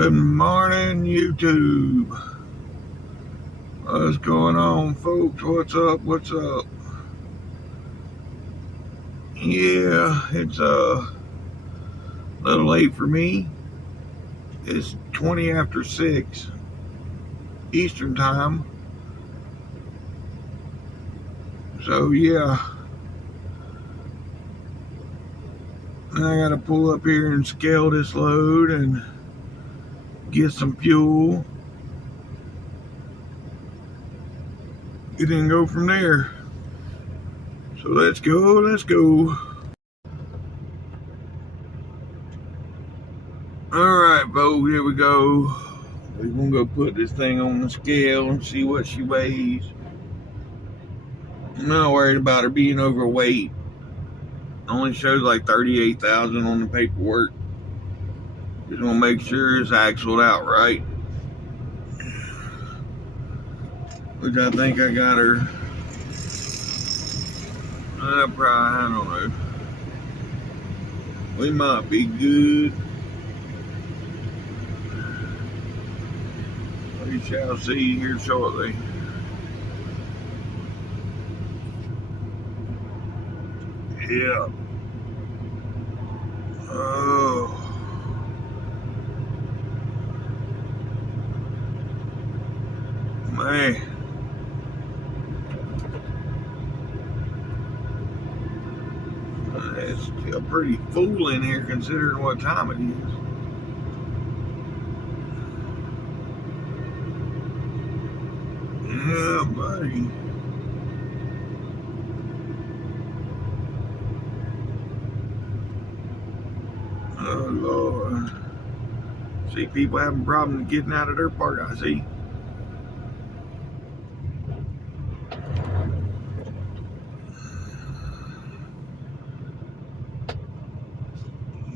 Good morning, YouTube. What's going on, folks? What's up? What's up? Yeah, it's a little late for me. It's 20 after 6 Eastern time. So, yeah, I gotta pull up here and scale this load and get some fuel. It and go from there. So, let's go. Alright, folks, here we go. We're gonna go put this thing on the scale and see what she weighs. I'm not worried about her being overweight. Only shows like 38,000 on the paperwork. Just want to make sure it's axled out right. Which I think I got her. Probably, I don't know. We might be good. We shall see here shortly. Yeah. Oh. Man. It's still pretty full in here considering what time it is. Yeah, buddy. Oh, Lord. See people having problems getting out of their park, I see.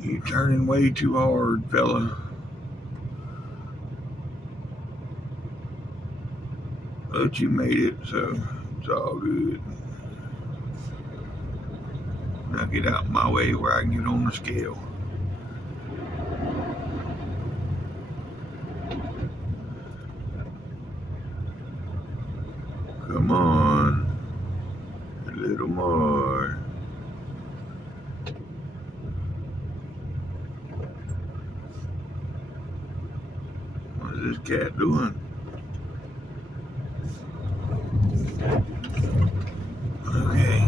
You turning way too hard, fella. But you made it, so it's all good. Now get out of my way where I can get on the scale. Come on. A little more. What's this cat doing? Okay.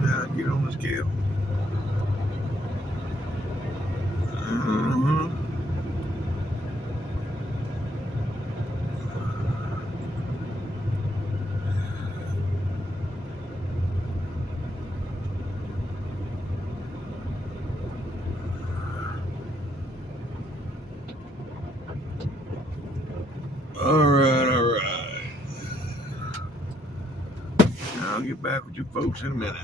Now get on the scale. All right. I'll get back with you folks in a minute.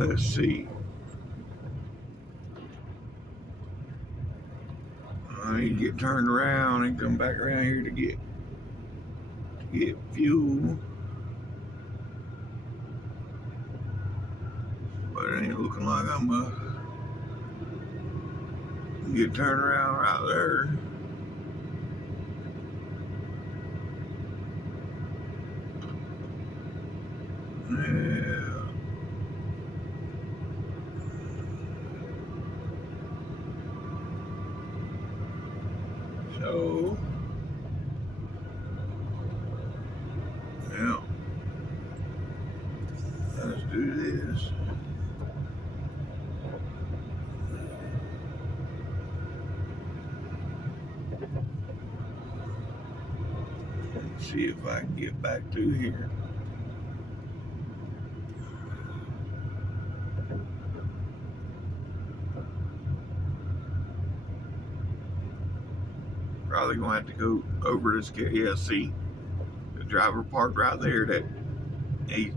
Let's see. I need to get turned around and come back around here to get fuel. But it ain't looking like I'm gonna get turned around right there. Yeah. So, yeah. Let's do this. Let's see if I can get back through here. Probably gonna have to go over this. Yeah, see the driver parked right there. That he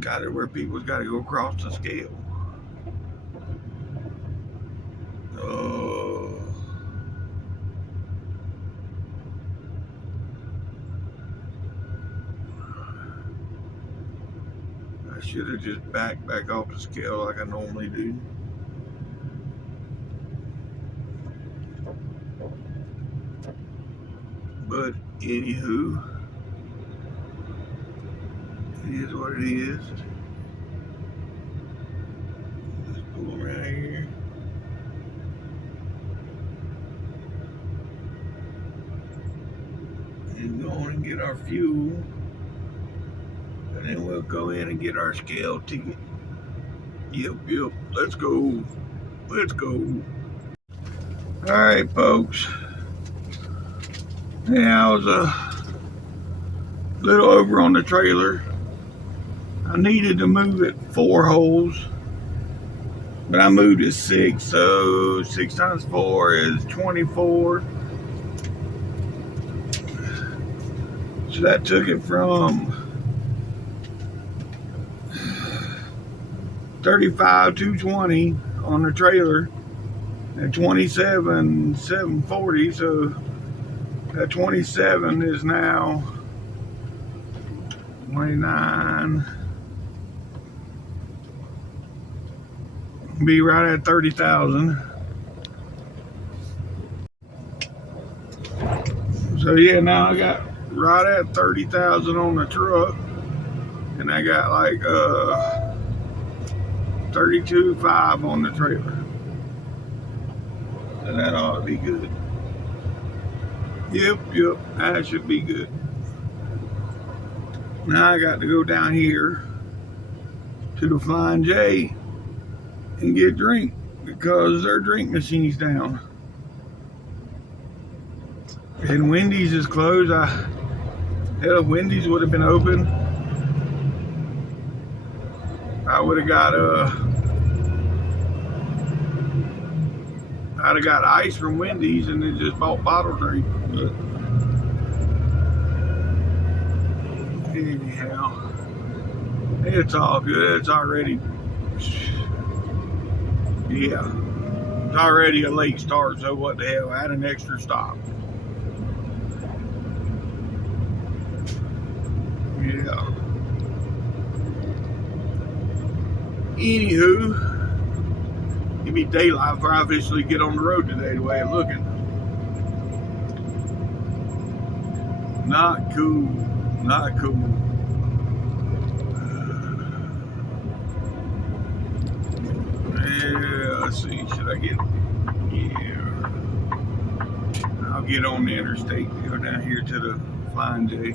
got it where people's got to go across the scale. Oh. should have just backed back off the scale like I normally do. But anywho, it is what it is. Let's pull around here. And go on and get our fuel. And then we'll go in and get our scale ticket. Yep. Let's go. Alright, folks. Yeah, I was a little over on the trailer. I needed to move it 4 holes, but I moved it 6, so 6 times 4 is 24. So that took it from 35,220 on the trailer and 27,740. So that 27 is now 29. Be right at 30,000. So yeah, now I got right at 30,000 on the truck, and I got like 32.5 on the trailer. And that ought to be good. Yep, that should be good. Now I got to go down here to the Flying J and get a drink because their drink machine's down. And Wendy's is closed. Hell, if Wendy's would have been open, I would have got I'd have got ice from Wendy's and then just bought bottled drink. But anyhow, it's all good. It's already, yeah, it's already a late start, so what the hell, I had an extra stop. Yeah. Anywho, it'll be daylight before I officially get on the road today, the way it's looking. Not cool. Yeah, let's see, should I get, yeah. I'll get on the interstate and go down here to the Flying J.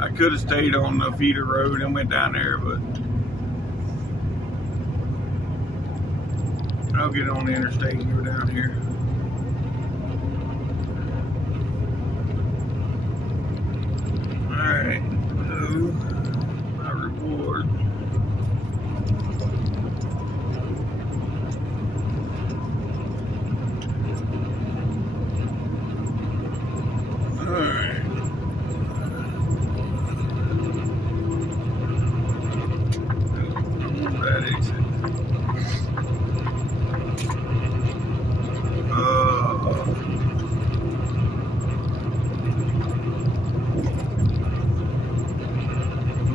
I could have stayed on the feeder road and went down there, but I'll get on the interstate and go down here. Alright, so my reward. Alright. That exit.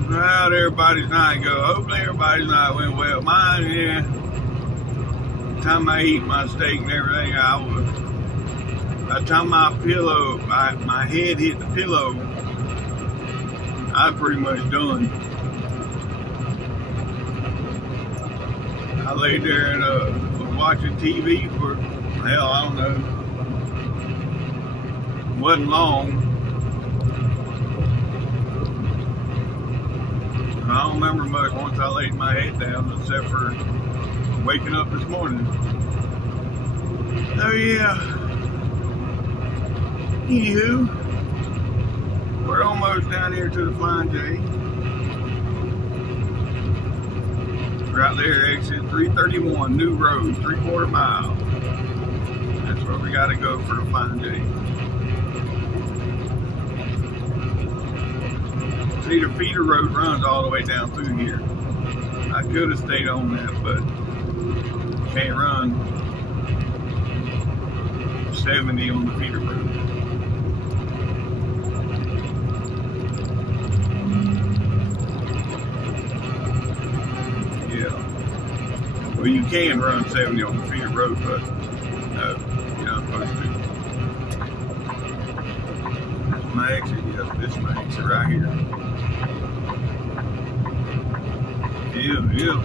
How'd everybody's night go? Hopefully everybody's night went well. Mine, yeah. By the time I eat my steak and everything, by the time my head hit the pillow, I'm pretty much done. I laid there and was watching TV for, hell, I don't know. It wasn't long. I don't remember much once I laid my head down, except for waking up this morning. Oh yeah. Anywho, we're almost down here to the Flying J. Right there, exit 331, new road, 3/4 mile. That's where we gotta go for the Flying J. See, the feeder road runs all the way down through here. I could have stayed on that, but can't run 70 on the feeder road. can run 70 on the feeder road, but no, you're not supposed to. That's my exit. Yep, this is my exit right here. Yep.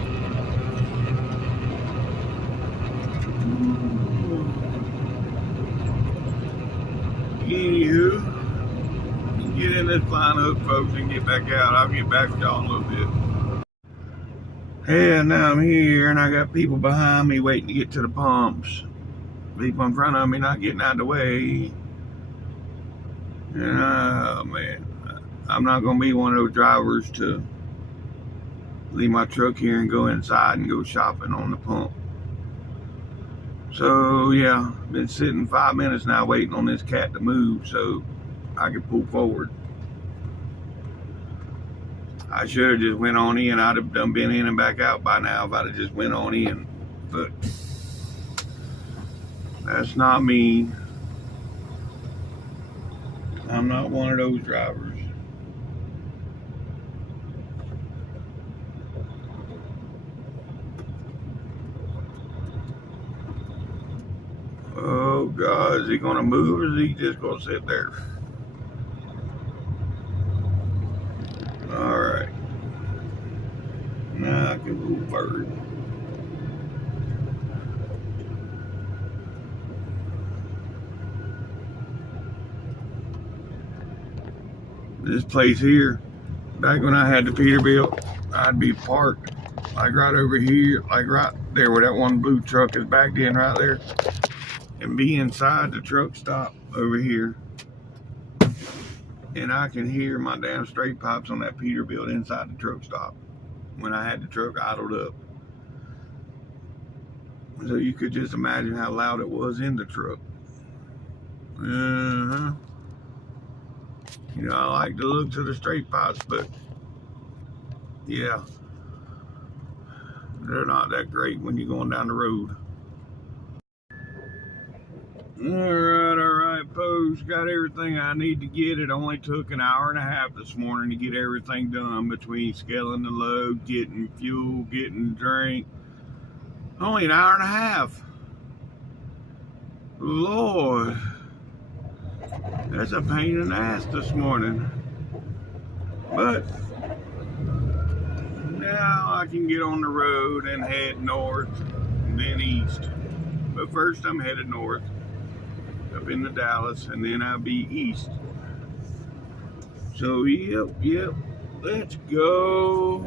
Anywho, get in this flying hook, folks, and get back out. I'll get back with y'all in a little bit. Yeah, now I'm here, and I got people behind me waiting to get to the pumps. People in front of me not getting out of the way. Oh, man. I'm not going to be one of those drivers to leave my truck here and go inside and go shopping on the pump. So, yeah, been sitting 5 minutes now waiting on this cat to move so I can pull forward. I should have just went on in. I'd have done been in and back out by now if I'd have just went on in. But that's not me. I'm not one of those drivers. Oh God, is he gonna move or is he just gonna sit there? All right. Now I can move forward. This place here, back when I had the Peterbilt, I'd be parked like right over here, like right there where that one blue truck is backed in right there, and be inside the truck stop over here. And I can hear my damn straight pipes on that Peterbilt inside the truck stop when I had the truck idled up. So you could just imagine how loud it was in the truck. You know, I like the looks of the straight pipes, but yeah, they're not that great when you're going down the road. All right, folks, got everything I need to get. It only took an hour and a half this morning to get everything done between scaling the load, getting fuel, getting drink. Only an hour and a half. Lord, that's a pain in the ass this morning. But now I can get on the road and head north and then east. But first I'm headed north up into Dallas, and then I'll be east. So yep, let's go.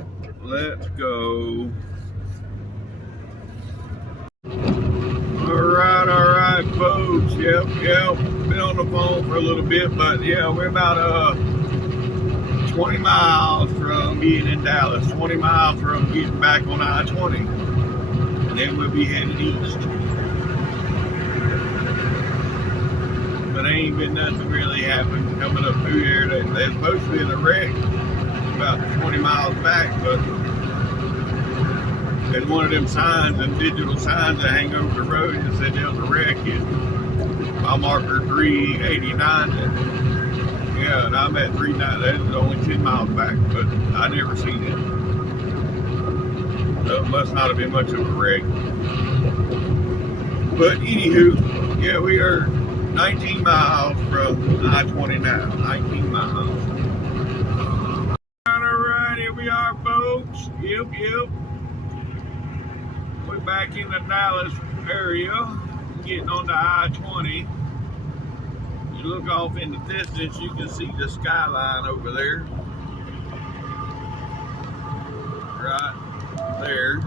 All right, folks. Yep. Been on the phone for a little bit, but yeah, we're about 20 miles from being in Dallas, 20 miles from getting back on I-20, and then we'll be headed east. But ain't been nothing really happened coming up through here. There's supposed to be in a wreck about 20 miles back, but there's one of them signs, them digital signs that hang over the road that said there was a wreck at mile marker 389. Yeah, and I'm at 390. That's only 10 miles back, but I never seen it. So it must not have been much of a wreck. But anywho, yeah, we are 19 miles from I-20 now. 19 miles. All right, here we are, folks. Yep. We're back in the Dallas area, getting on the I-20. You look off in the distance, you can see the skyline over there. Right there.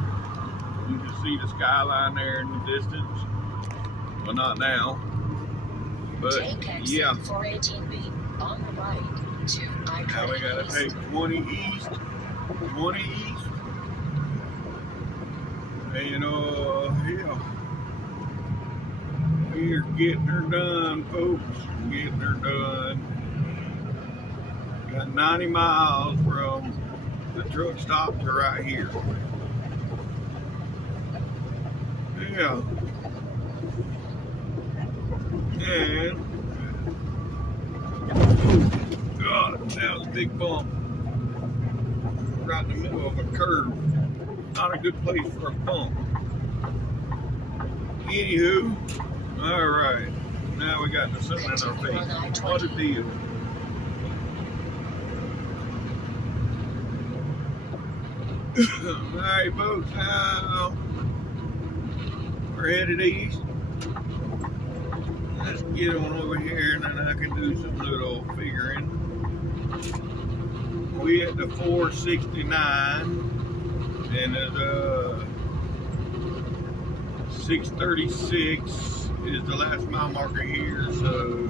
You can see the skyline there in the distance. Well, not now. But yeah. 418B on the right to Now we gotta take 20 east. And yeah. We're getting her done, folks. Getting her done. Got 90 miles from the truck stop to right here. Yeah. And God, that was a big bump. Right in the middle of a curve. Not a good place for a bump. Anywho, all right. Now we got the sun in our face. What a deal. All right, folks. Now we're headed east. Let's get on over here, and then I can do some little figuring. We at the 469, and it's 636 is the last mile marker here. So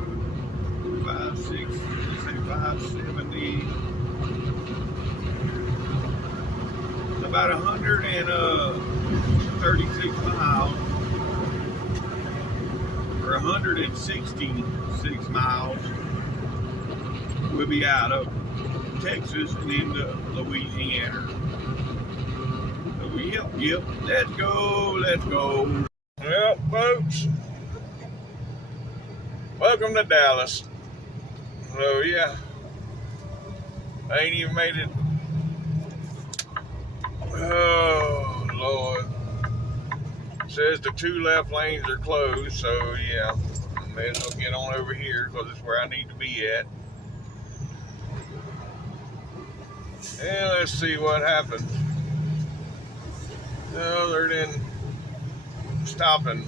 570. It's about 136 miles. 166 miles. We'll be out of Texas and into Louisiana. So yep, let's go. Well, folks, welcome to Dallas. So yeah, I ain't even made it. Oh Lord. Says the 2 left lanes are closed, so yeah, may as well get on over here because it's where I need to be at. And let's see what happens. No, they're then stopping.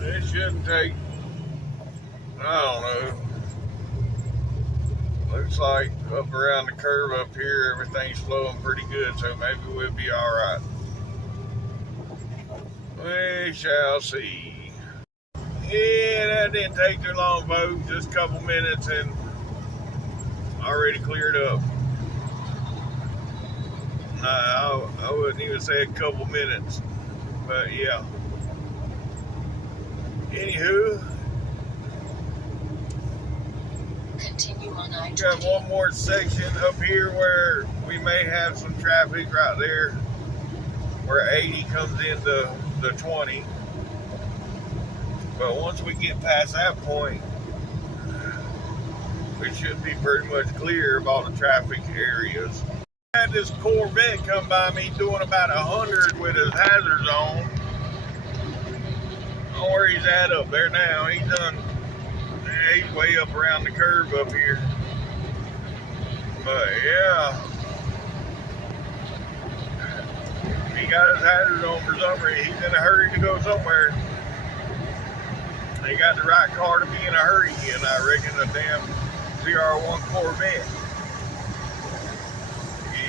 It shouldn't take, I don't know. Looks like up around the curve up here, everything's flowing pretty good, so maybe we'll be all right. We shall see. Yeah, that didn't take too long, folks. Just a couple minutes and already cleared up. I wouldn't even say a couple minutes, but yeah. Anywho. Continue on I-20. We got one more section up here where we may have some traffic right there where 80 comes into the 20. But once we get past that point, we should be pretty much clear of all the traffic areas. I had this Corvette come by me doing about 100 with his hazards on. I don't know where he's at up there now. He's way up around the curve up here. But yeah, he got his hazards on for some reason. He's in a hurry to go somewhere. He got the right car to be in a hurry in, I reckon, a damn CR1 Corvette.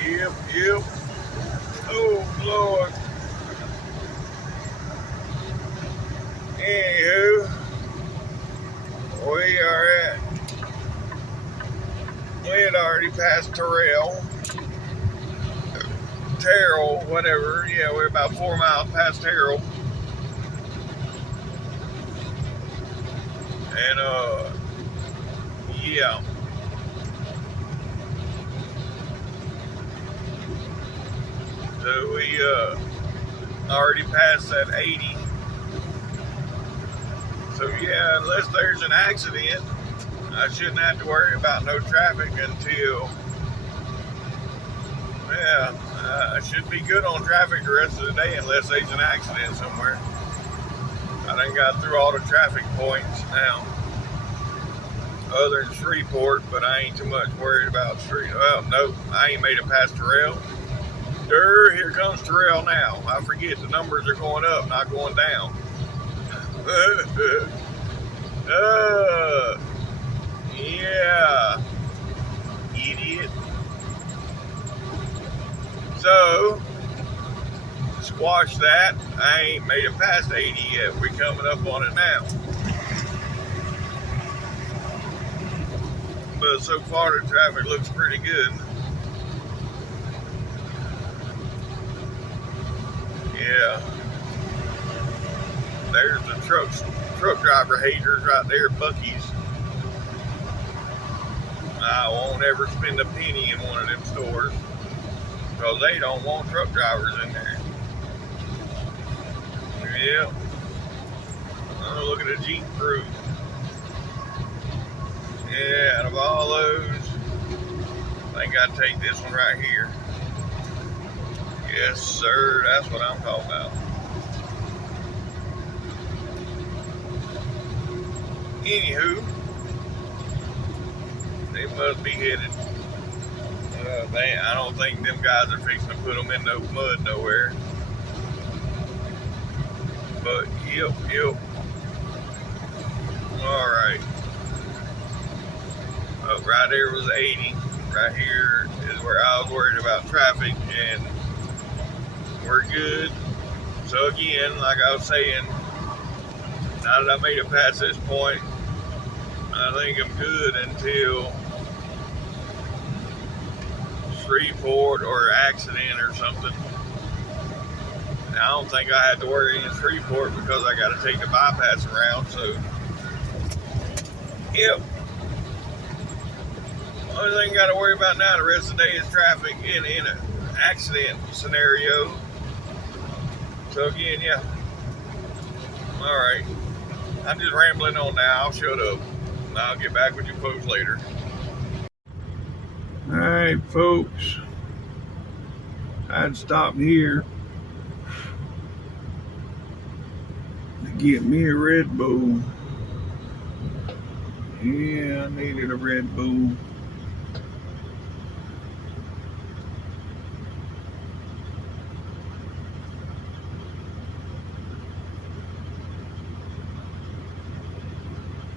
Yep. Oh, Lord. Anywho, we had already passed Terrell, whatever. Yeah, we're about 4 miles past Terrell. And, yeah. So we, already passed that 80. So yeah, unless there's an accident, I shouldn't have to worry about no traffic until, yeah, I should be good on traffic the rest of the day unless there's an accident somewhere. I done got through all the traffic points now, other than Shreveport, but I ain't too much worried about Shreveport. Well, nope, I ain't made it past Terrell. Here comes Terrell now. I forget the numbers are going up, not going down. Yeah, idiot. So, squash that. I ain't made it past 80 yet. We're coming up on it now. But so far the traffic looks pretty good. Yeah. There's the truck driver haters right there, Buc-ee's. I won't ever spend a penny in one of them stores because they don't want truck drivers in there. Yeah. Oh, look at the Jeep Cruise. Yeah, out of all those, I think I'd take this one right here. Yes, sir. That's what I'm talking about. Anywho, they must be headed. I don't think them guys are fixing to put them in no mud nowhere. But, yep. All right. Right there was 80. Right here is where I was worried about traffic, and we're good. So again, like I was saying, now that I made it past this point, I think I'm good until Shreveport or accident or something. And I don't think I had to worry in Shreveport because I got to take the bypass around. So, yep. Only thing I got to worry about now the rest of the day is traffic in an accident scenario. So again, yeah. All right. I'm just rambling on now. I'll shut up. And I'll get back with you folks later. All right, folks. I'd stop here to get me a Red Bull. Yeah, I needed a Red Bull.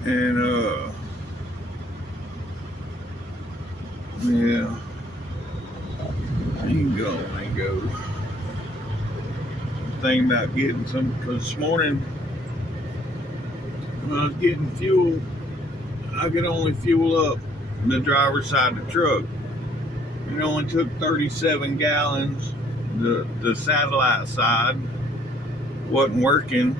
And yeah, you can go and go. Thinking about getting some, because this morning when I was getting fuel, I could only fuel up the driver's side of the truck. It only took 37 gallons. The satellite side wasn't working.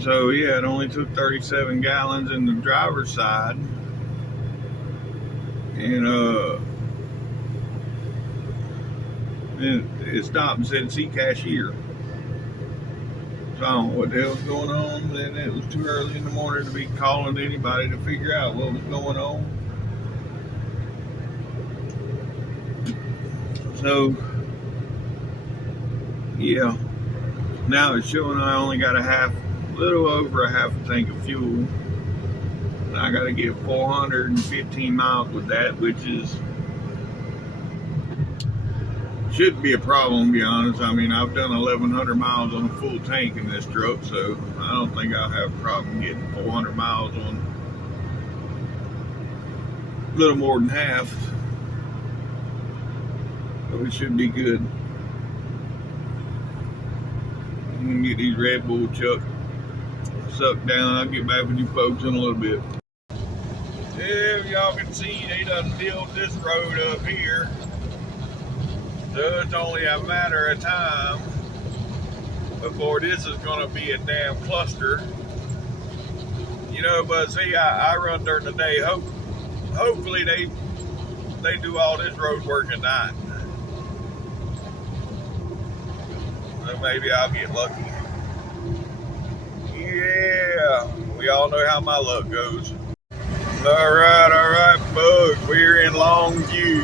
So yeah, it only took 37 gallons in the driver's side. And it stopped and said, "See cashier." So I don't know what the hell's going on. Then it was too early in the morning to be calling anybody to figure out what was going on. So yeah, now it's showing I only got a little over a half a tank of fuel. And I got to get 415 miles with that, which shouldn't be a problem, to be honest. I mean, I've done 1,100 miles on a full tank in this truck, so I don't think I'll have a problem getting 400 miles on a little more than half. So it should be good. I'm going to get these Red Bull chuck sucked down. I'll get back with you folks in a little bit. Yeah, y'all can see they done built this road up here. So it's only a matter of time before this is going to be a damn cluster. You know, but see, I run during the day. Hopefully they do all this road work at night. So maybe I'll get lucky. Yeah, we all know how my luck goes. All right, folks. We're in Longview,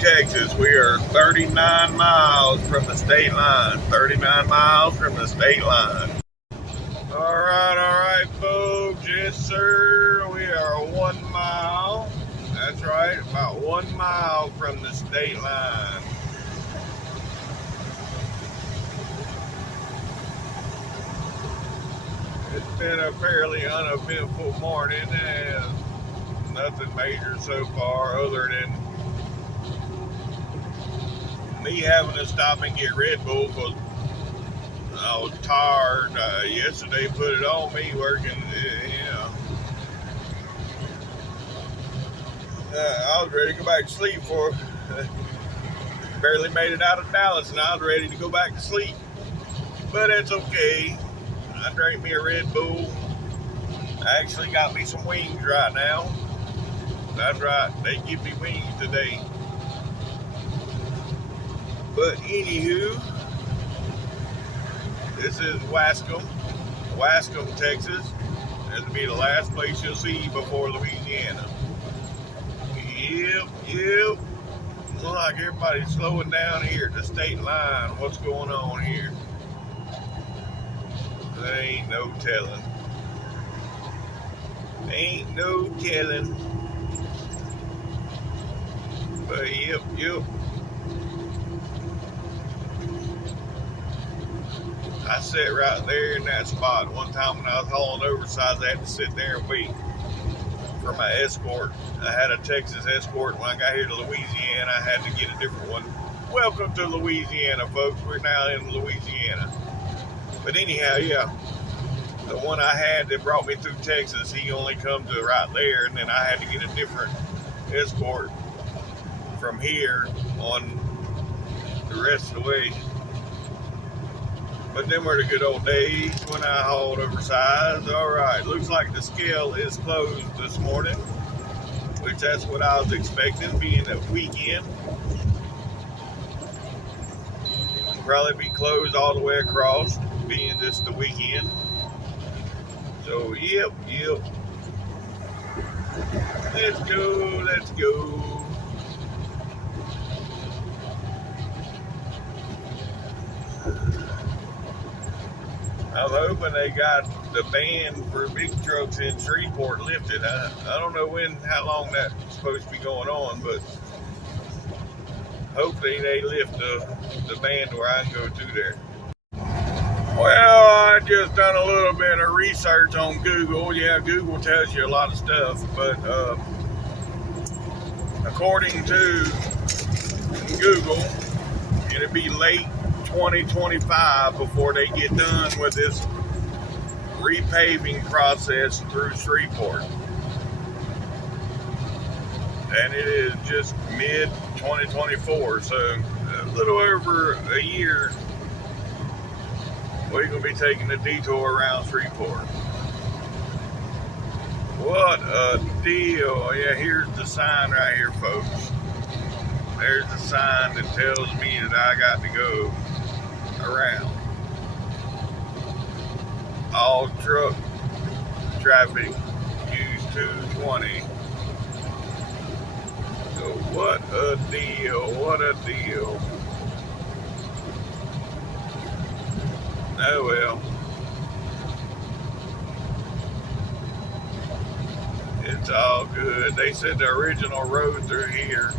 Texas. We are 39 miles from the state line. 39 miles from the state line. All right, folks. Yes, sir. We are 1 mile. That's right, about 1 mile from the state line. It's been a fairly uneventful morning and nothing major so far other than me having to stop and get Red Bull because I was tired. Yesterday put it on me working, I was ready to go back to sleep for barely made it out of Dallas and I was ready to go back to sleep. But it's okay. I drank me a Red Bull. I actually got me some wings right now. That's right, they give me wings today. But anywho, this is Waco, Texas. This will be the last place you'll see before Louisiana. Yep. Looks like everybody's slowing down here at the state line. What's going on here? There ain't no telling. Ain't no telling. But yep. I sat right there in that spot. One time when I was hauling oversized, I had to sit there and wait for my escort. I had a Texas escort. When I got here to Louisiana, I had to get a different one. Welcome to Louisiana, folks. We're now in Louisiana. But anyhow, yeah, the one I had that brought me through Texas, he only come to right there, and then I had to get a different escort from here on the rest of the way. But them were the good old days when I hauled oversized. All right, looks like the scale is closed this morning, which that's what I was expecting, being a weekend. It'll probably be closed all the way across, being just the weekend. So, yep. Let's go. I was hoping they got the ban for big trucks in Shreveport lifted. I don't know how long that's supposed to be going on, but hopefully they lift the ban where I can go through there. Well, I just done a little bit of research on Google. Yeah, Google tells you a lot of stuff, but according to Google, it'll be late 2025 before they get done with this repaving process through Shreveport. And it is just mid 2024, so a little over a year we're going to be taking a detour around Shreveport. What a deal. Yeah, here's the sign right here, folks. There's the sign that tells me that I got to go around. All truck traffic use 220. So what a deal. Oh well. It's all good. They said the original road through here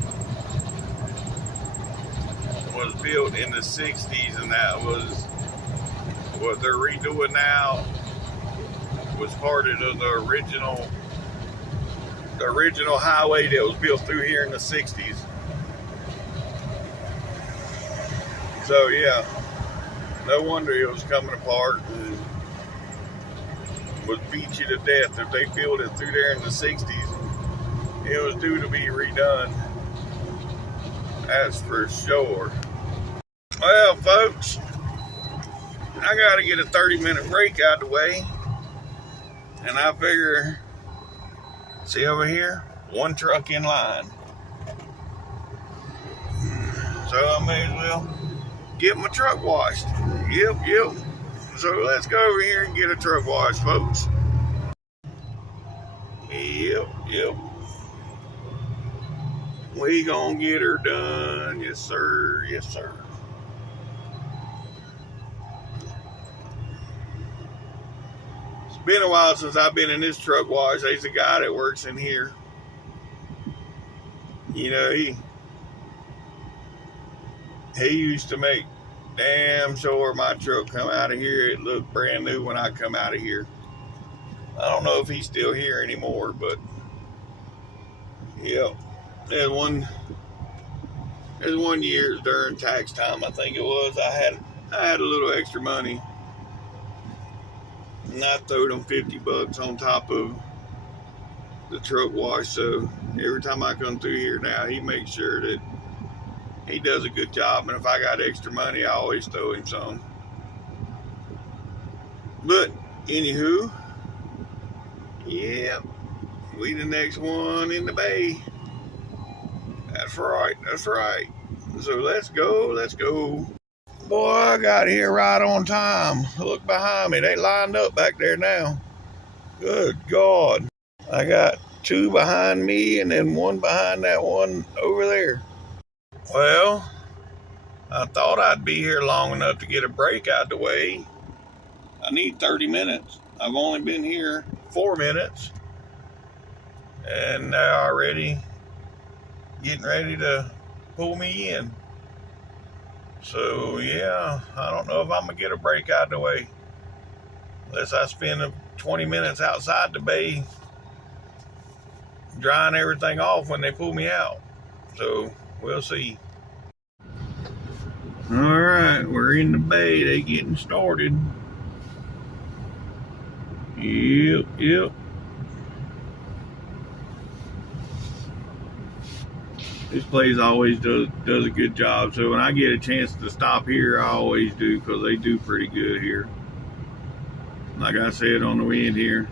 was built in the 60s, and that was what they're redoing now was part of the original highway that was built through here in the 60s. So yeah, no wonder it was coming apart and would beat you to death if they built it through there in the 60s. It was due to be redone. That's for sure. Well, folks, I gotta get a 30-minute break out of the way. And I figure, see over here, one truck in line. So I may as well get my truck washed. Yep. So let's go over here and get a truck wash, folks. Yep. We gonna get her done. Yes, sir. It's been a while since I've been in this truck wash. There's a guy that works in here. You know, he used to make damn sure my truck come out of here. It looked brand new when I come out of here. I don't know if he's still here anymore, but yeah. There's one year during tax time, I think it was. I had a little extra money, and I throwed him $50 on top of the truck wash. So every time I come through here now, he makes sure that he does a good job. And if I got extra money, I always throw him some. But anywho, yeah, we the next one in the bay. That's right. So let's go. Boy, I got here right on time. Look behind me. They lined up back there now. Good God. I got two behind me and then one behind that one over there. Well, I thought I'd be here long enough to get a break out the way. I need 30 minutes. I've only been here 4 minutes. And they're already getting ready to pull me in. So, yeah, I don't know if I'm going to get a break out the way. Unless I spend 20 minutes outside the bay drying everything off when they pull me out. So, we'll see. All right, we're in the bay. They getting started. Yep. This place always does a good job. So when I get a chance to stop here, I always do, because they do pretty good here. Like I said on the way in here,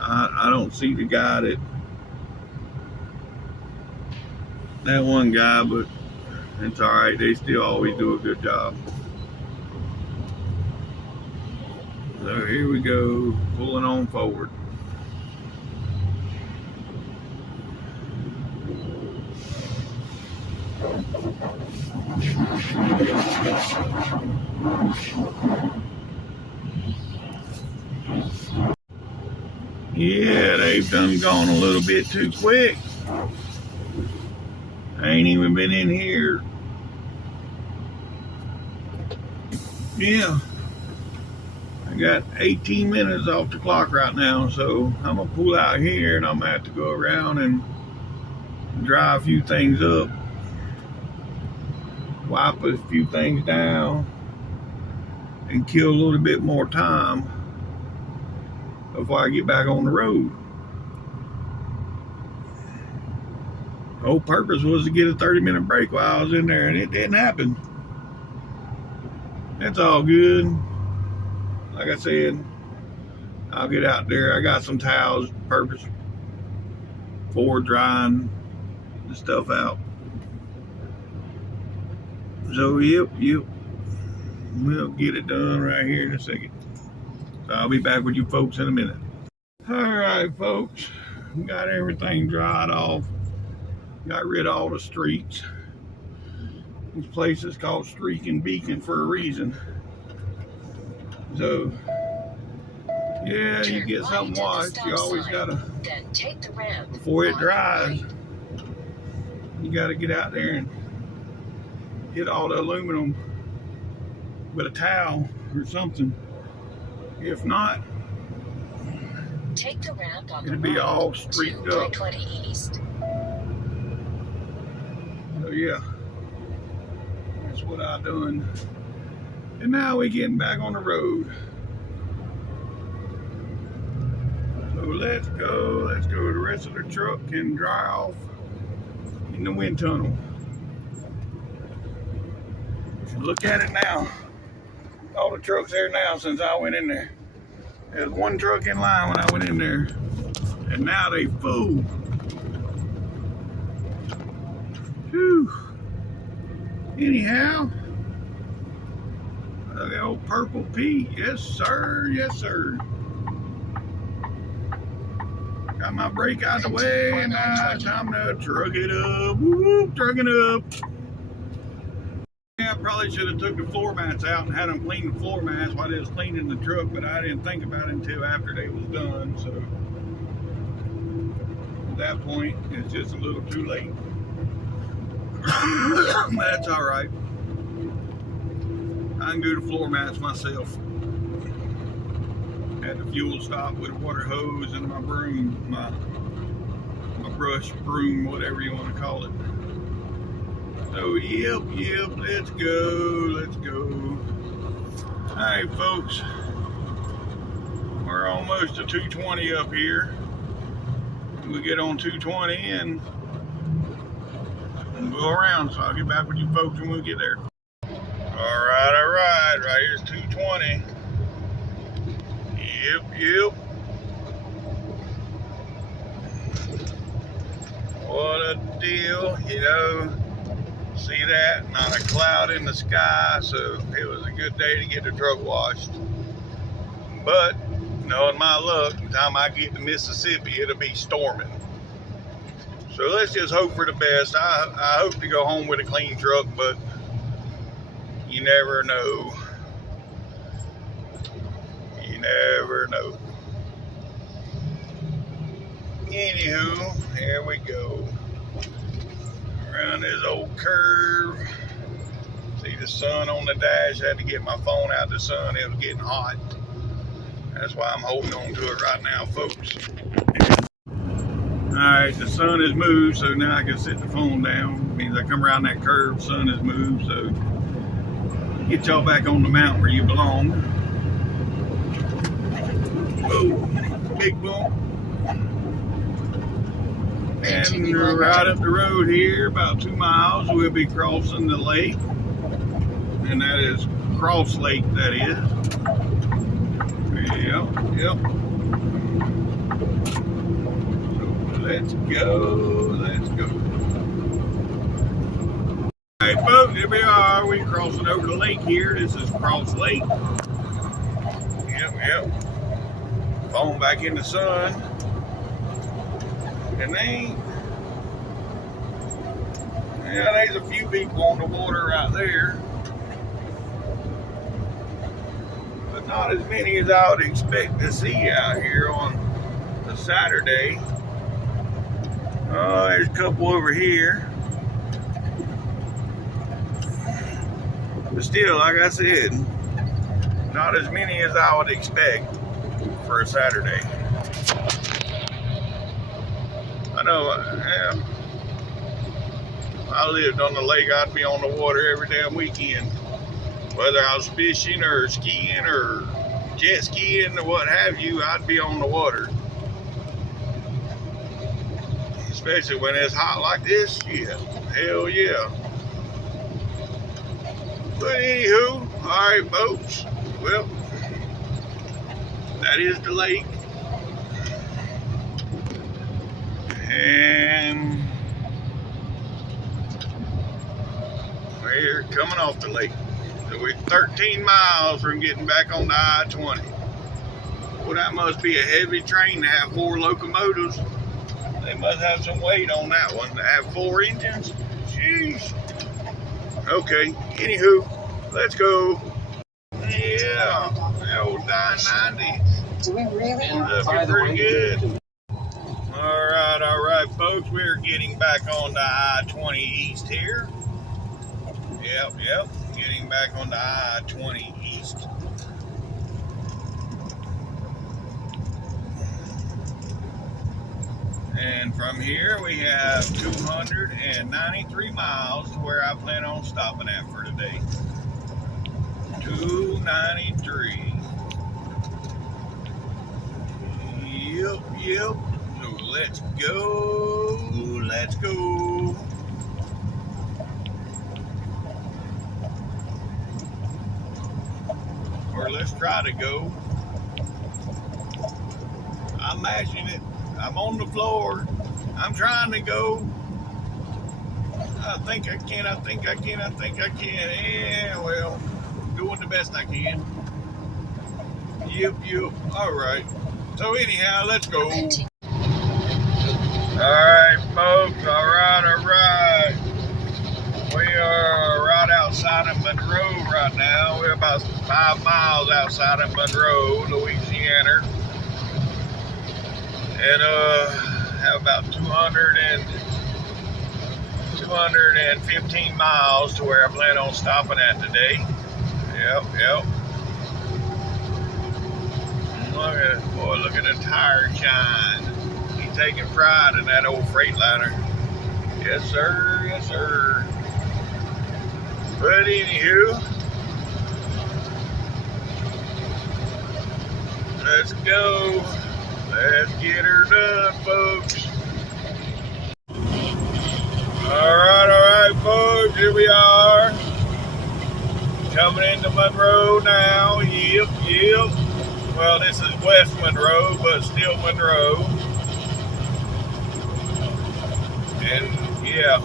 I don't see the guy that one guy, but it's all right. They still always do a good job. So here we go, pulling on forward. Yeah, they've done gone a little bit too quick. I ain't even been in here. Yeah. I got 18 minutes off the clock right now, so I'm gonna pull out here and I'm gonna have to go around and dry a few things up, wipe a few things down, and kill a little bit more time before I get back on the road. The whole purpose was to get a 30-minute break while I was in there, and it didn't happen. That's all good. Like I said, I'll get out there. I got some towels purpose for drying the stuff out. So, yep. We'll get it done right here in a second. So I'll be back with you folks in a minute. All right, folks. Got everything dried off. Got rid of all the streaks. This place is called Streak and Beacon for a reason. So, yeah, you get something washed, you always gotta, before it dries, you gotta get out there and get all the aluminum with a towel or something. If not, take the ramp on it'll be all streaked up. East. So yeah, that's what I done. And now we're getting back on the road. So let's go the rest of the truck and dry off in the wind tunnel. Look at it now. All the trucks there now since I went in there. There's one truck in line when I went in there, and now they full. Whew. Anyhow, look at old Purple Pete. Yes, sir. Got my brake out the way, and now it's time to truck it up. Whoop, trucking up. Yeah, I probably should have took the floor mats out and had them clean the floor mats while they was cleaning the truck, but I didn't think about it until after they was done. So at that point, it's just a little too late. That's all right. I can do the floor mats myself. Had the fuel stop with a water hose and my broom, my brush, broom, whatever you want to call it. So yep, let's go. All right, folks, we're almost to 220 up here. We'll get on 220 and go around, so I'll get back with you folks when we get there. All right, right here's 220. Yep. What a deal, you know. See that? Not a cloud in the sky, so it was a good day to get the truck washed. But, knowing my luck, by the time I get to Mississippi, it'll be storming. So let's just hope for the best. I hope to go home with a clean truck, but you never know. You never know. Anywho, here we go. Around this old curve. See the sun on the dash. I had to get my phone out of the sun. It was getting hot. That's why I'm holding on to it right now, folks. Alright, the sun has moved, so now I can set the phone down. It means I come around that curve, sun has moved, so get y'all back on the mountain where you belong. Oh, big bump. And right up the road here, about 2 miles, we'll be crossing the lake. And that is Cross Lake, that is. Yep. Let's go. Alright, folks, here we are. We're crossing over the lake here. This is Cross Lake. Yep. Phone back in the sun. And there's a few people on the water right there. But not as many as I would expect to see out here on a Saturday. Oh, there's a couple over here. But still, like I said, not as many as I would expect for a Saturday. I know, if I lived on the lake, I'd be on the water every damn weekend. Whether I was fishing or skiing or jet skiing or what have you, I'd be on the water. Especially when it's hot like this, yeah, hell yeah. But anywho, alright folks, well, that is the lake. And we're coming off the lake. So we're 13 miles from getting back on the I-20. Well, that must be a heavy train to have 4 locomotives. They must have some weight on that one to have 4 engines. Jeez. Okay, anywho, let's go. Yeah, that old 990. Do we really? Looking pretty good. Alright, folks, we're getting back on the I-20 East here. Yep, getting back on the I-20 East. And from here, we have 293 miles to where I plan on stopping at for today. 293. Yep. So let's go. Or let's try to go. I'm mashing it. I'm on the floor. I'm trying to go. I think I can. Yeah, well, doing the best I can. Yep. Alright. So anyhow, let's go. Alright, folks. Alright. We are right outside of Monroe right now. We're about 5 miles outside of Monroe, Louisiana. And have about 215 miles to where I plan on stopping at today. Yep. Look at the tire shine. He's taking pride in that old Freightliner. Yes, sir. But anywho, let's go. Let's get her done, folks. Alright, folks, here we are. Coming into Monroe now. Yep. Well, this is West Monroe, but still Monroe. And yeah.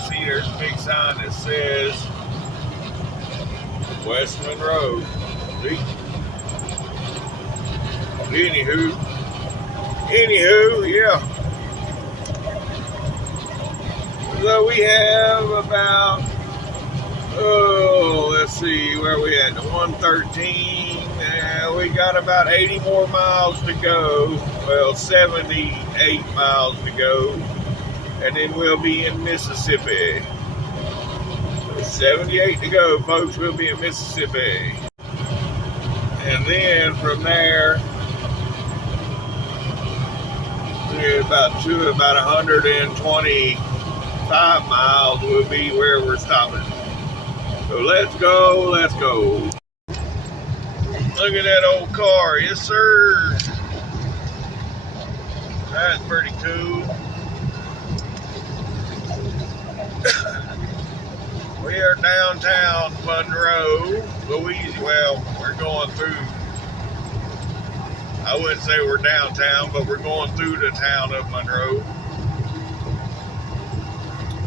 See, there's a big sign that says West Monroe. See? Anywho, Anywho, yeah. So we have about, let's see, where we at? 113. We got about 80 more miles to go. Well, 78 miles to go. And then we'll be in Mississippi. 78 to go, folks. We'll be in Mississippi. And then from there, we're about 125 miles will be where we're stopping. So let's go, let's go. Look at that old car, yes sir. That's pretty cool. We are downtown Monroe, Louisiana. Well, we're going through, I wouldn't say we're downtown, but we're going through the town of Monroe.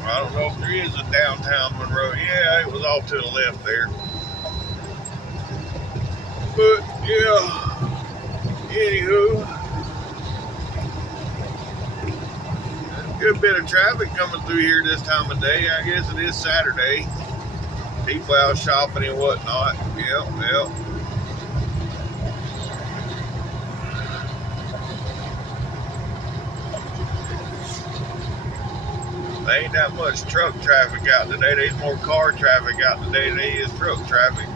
I don't know if there is a downtown Monroe. Yeah, it was off to the left there. But, yeah, anywho, good bit of traffic coming through here this time of day. I guess it is Saturday. People out shopping and whatnot. Yep. There ain't that much truck traffic out today. There's more car traffic out today than there is truck traffic.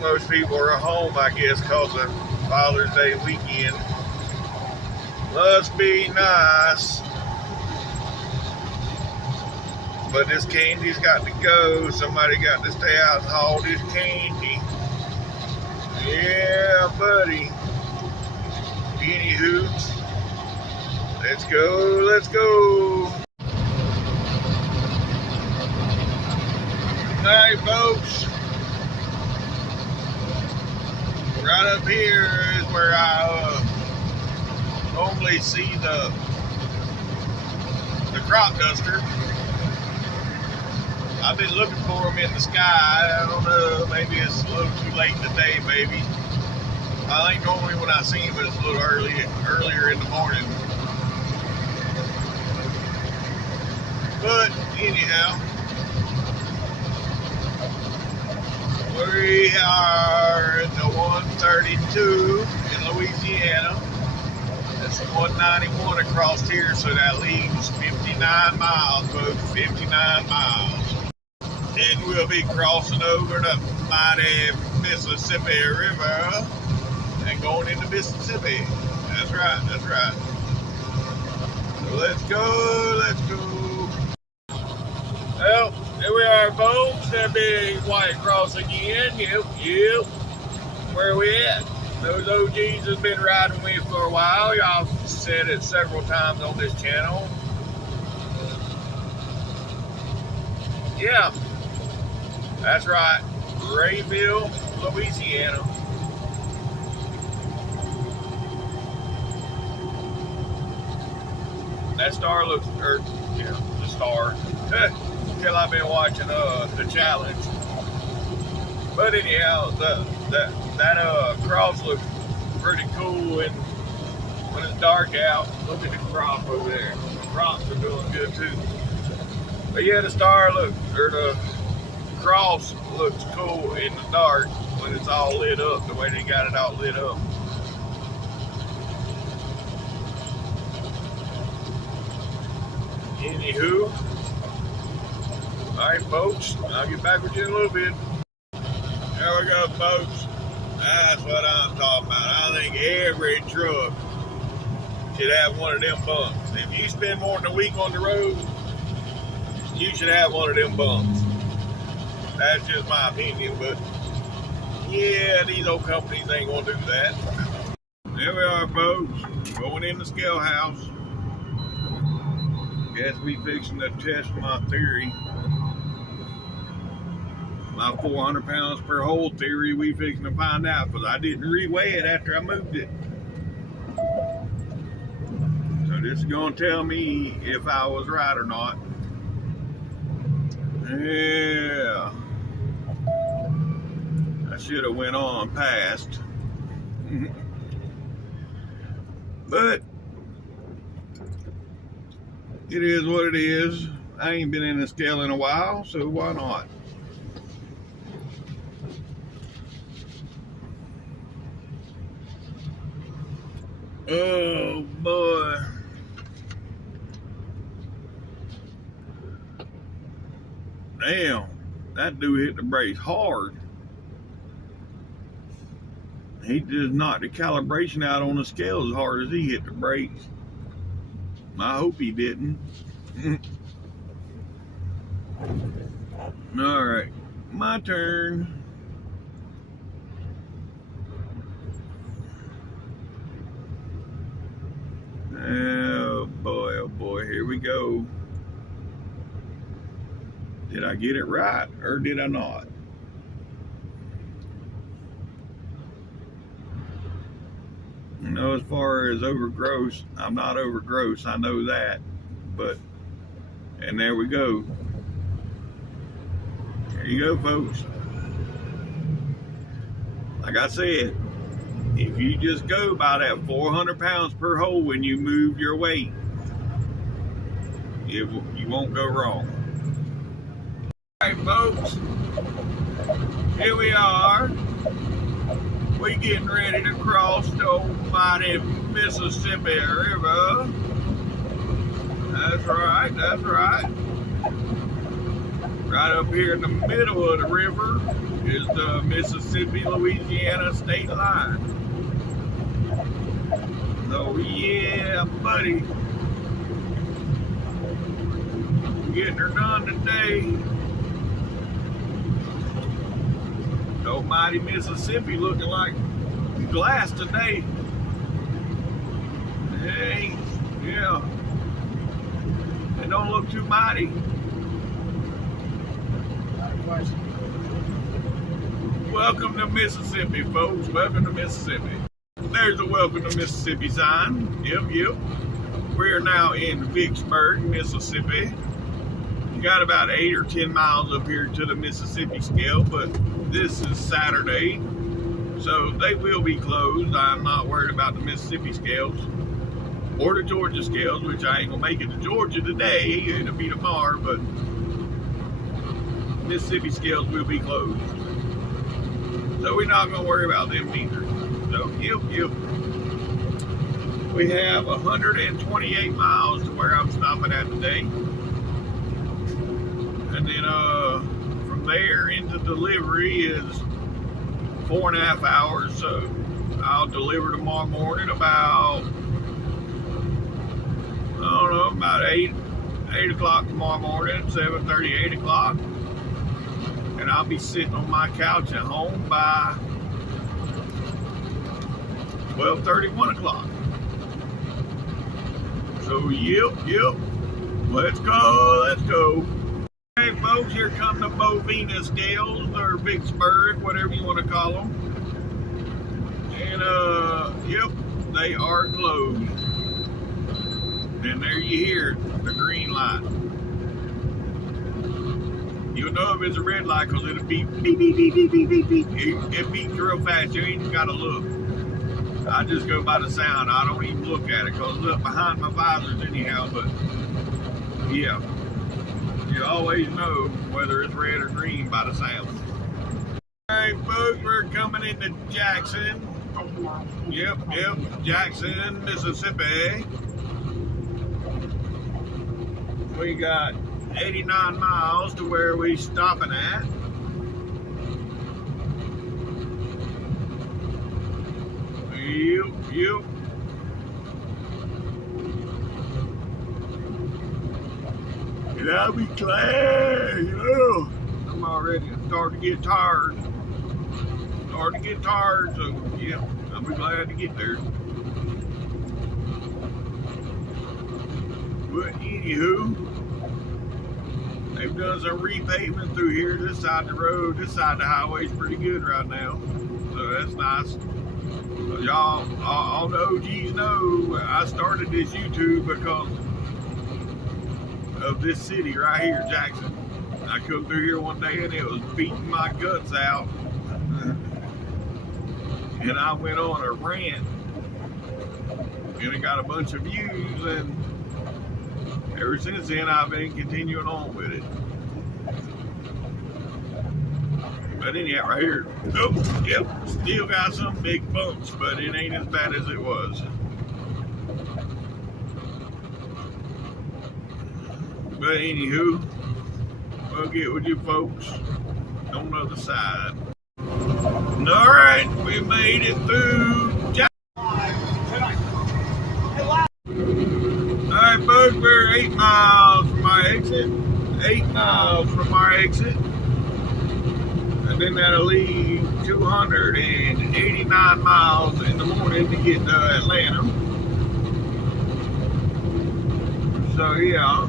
Most people are home, I guess, because of Father's Day weekend. Must be nice. But this candy's got to go. Somebody got to stay out and haul this candy. Yeah, buddy. Anywho, let's go. Alright, folks. Right up here is where I normally see the crop duster. I've been looking for them in the sky. I don't know, maybe it's a little too late today, maybe. I think normally when I see them it's a little earlier in the morning. But anyhow, we are at the 132 in Louisiana. That's 191 across here, so that leaves 59 miles, folks, 59 miles. Then we'll be crossing over the mighty Mississippi River and going into Mississippi. That's right. So let's go. Well, here we are, folks. That big white cross again. Yep. Where we at? Those OGs has been riding with me for a while. Y'all said it several times on this channel. Yeah, that's right. Rayville, Louisiana. That star looks, the star. Till I've been watching the challenge. But anyhow, that cross looks pretty cool, and when it's dark out, look at the crop over there. The crops are doing good too. But yeah, the cross looks cool in the dark when it's all lit up, the way they got it all lit up. Anywho, alright folks, I'll get back with you in a little bit. There we go, folks. That's what I'm talking about. I think every truck should have one of them bumps. If you spend more than a week on the road, you should have one of them bumps. That's just my opinion, but yeah, these old companies ain't gonna do that. There we are, folks. Going in the scale house. Guess we fixing to test my theory. My 400 pounds per hole theory, we fixing to find out, because I didn't reweigh it after I moved it. So this is going to tell me if I was right or not. Yeah. I should have went on past. But it is what it is. I ain't been in a scale in a while, so why not? Oh boy. Damn, that dude hit the brakes hard. He just knocked the calibration out on the scale as hard as he hit the brakes. I hope he didn't. All right, my turn. Oh boy, here we go. Did I get it right or did I not? You know, as far as overgrowth, I'm not overgrowth, I know that. But, and there we go. There you go, folks. Like I said, if you just go by that 400 pounds per hole when you move your weight, you won't go wrong. All right, folks, here we are. We getting ready to cross the almighty Mississippi River. That's right, that's right. Right up here in the middle of the river is the Mississippi-Louisiana state line. So yeah, buddy. Getting her done today. The almighty Mississippi looking like glass today. Hey, yeah. It don't look too mighty. Welcome to Mississippi, folks. Welcome to Mississippi. There's a welcome to Mississippi sign. Yep. We're now in Vicksburg, Mississippi. We got about 8 or 10 miles up here to the Mississippi scale, but this is Saturday, so they will be closed. I'm not worried about the Mississippi scales or the Georgia scales, which I ain't gonna make it to Georgia today. It'll be tomorrow, but Mississippi scales will be closed. So we're not gonna worry about them either. So, yep. We have 128 miles to where I'm stopping at today. And then from there into delivery is 4.5 hours. So I'll deliver tomorrow morning about, I don't know, about 8 o'clock tomorrow morning, 7:30, 8 o'clock. And I'll be sitting on my couch at home by 12:30, 1 o'clock. So, yep. Let's go. Hey, folks, here come the Bovina scales, or Vicksburg, whatever you want to call them. And, yep, they are closed. And there you hear the green light. You'll know if it's a red light because it'll beep. It beeps real fast. You ain't even got to look. I just go by the sound. I don't even look at it because it's up behind my visors anyhow. But yeah, you always know whether it's red or green by the sound. All right, folks, we're coming into Jackson. Yep, Jackson, Mississippi. We got 89 miles to where we stopping at. Yep. And I'll be glad, I'm already starting to get tired. So yeah, I'll be glad to get there. But anywho, they've done some repavement through here. This side of the road, this side of the highway is pretty good right now. So that's nice. So y'all, all the OGs know I started this YouTube because of this city right here, Jackson. I come through here one day and it was beating my guts out. and I went on a rant, and it got a bunch of views, and ever since then I've been continuing on with it. But anyhow, right here, oh, yep, still got some big bumps, but it ain't as bad as it was. But anywho, we'll get with you folks on the other side. Alright, we made it through. Alright folks, we're 8 miles from our exit. 8 miles from our exit. And then that'll leave 289 miles in the morning to get to Atlanta. So yeah.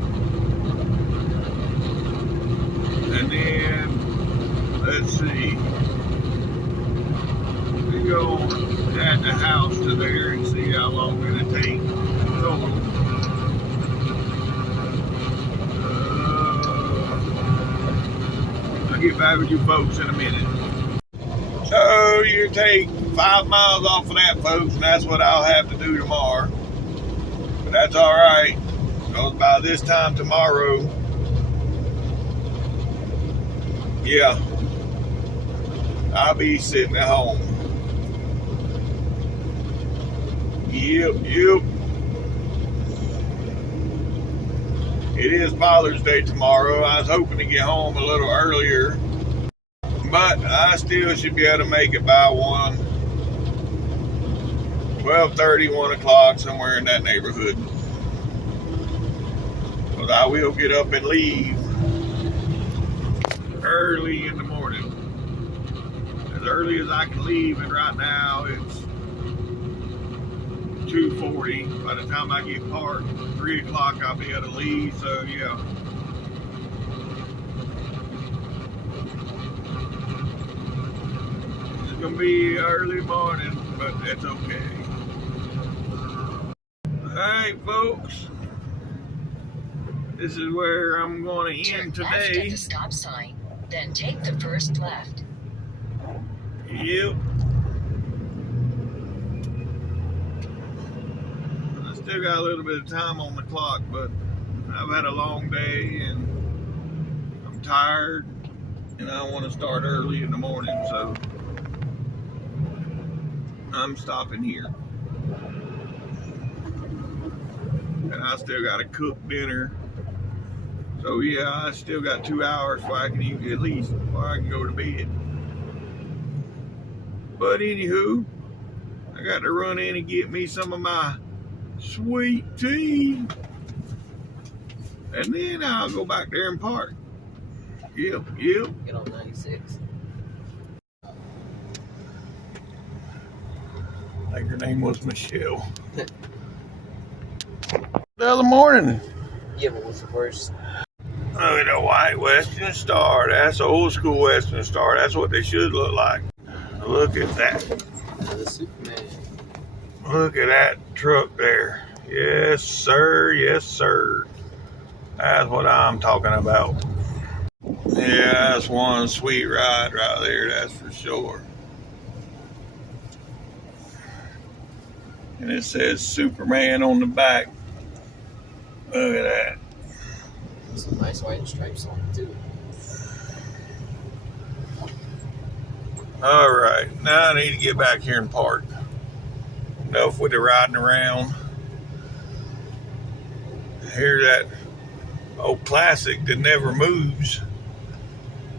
And then, let's see. We go at the house to there and see how long it'll take. I'll get back with you folks in a minute. So you take 5 miles off of that, folks, and that's what I'll have to do tomorrow. But that's all right, because by this time tomorrow, yeah, I'll be sitting at home. Yep. It is Father's Day tomorrow. I was hoping to get home a little earlier, but I still should be able to make it by 12:30, 1 o'clock, somewhere in that neighborhood. But I will get up and leave early in the morning. As early as I can leave, and right now it's 2:40. By the time I get parked, 3 o'clock I'll be able to leave, so yeah. It's gonna be early morning, but it's okay. Alright folks, this is where I'm going to end Turn left today. at the stop sign, then take the first left. Yep. I still got a little bit of time on the clock, but I've had a long day and I'm tired and I want to start early in the morning, so I'm stopping here. And I still got to cook dinner. So yeah, I still got 2 hours before I can eat, at least before I can go to bed. But anywho, I got to run in and get me some of my sweet tea. And then I'll go back there and park. Yep. Get on 96. I think her name was Michelle. The other morning. Yeah, but what's the first? Look at the white Western Star. That's the old school Western Star. That's what they should look like. Look at that. The Superman. Look at that truck there. Yes, sir. Yes, sir. That's what I'm talking about. Yeah, that's one sweet ride right there. That's for sure. And it says Superman on the back. Look at that. Some nice white stripes on it, too. All right, now I need to get back here and park. Enough with the riding around. Here's that old classic that never moves.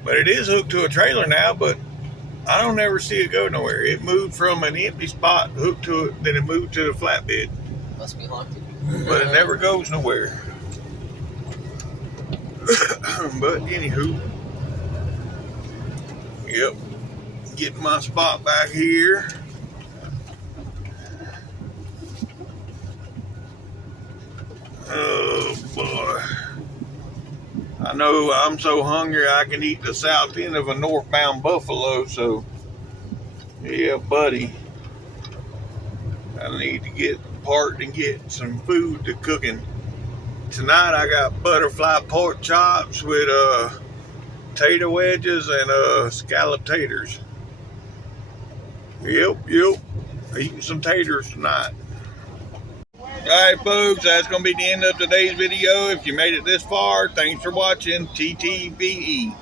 But it is hooked to a trailer now, but I don't ever see it go nowhere. It moved from an empty spot, hooked to it, then it moved to the flatbed. Must be haunted. But it never goes nowhere. But anywho, yep, getting my spot back here. Oh boy, I know I'm so hungry I can eat the south end of a northbound buffalo, so yeah buddy, I need to get parked and get some food to cooking. Tonight I got butterfly pork chops with tater wedges and scalloped taters. Yep. Eating some taters tonight. Alright folks, that's going to be the end of today's video. If you made it this far, thanks for watching. TTBE.